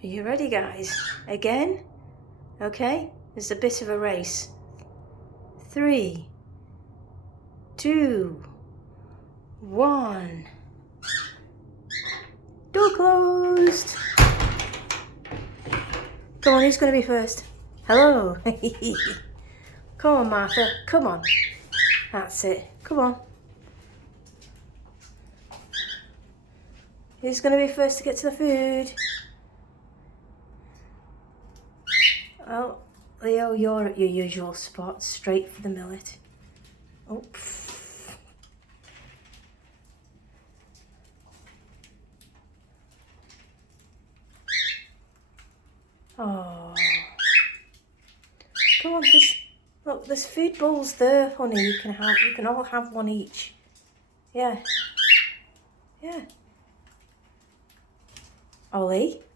Are you ready, guys? Again? Okay, there's a bit of a race. 3, 2, 1. Door closed. Come on, who's going to be first? Hello. Come on, Martha. Come on. That's it. Come on. Who's going to be first to get to the food? Oh, Leo, you're at your usual spot, straight for the millet. Oh. Oh. Come on, look, there's food bowls there, honey. You can all have one each. Yeah. Yeah. Ollie?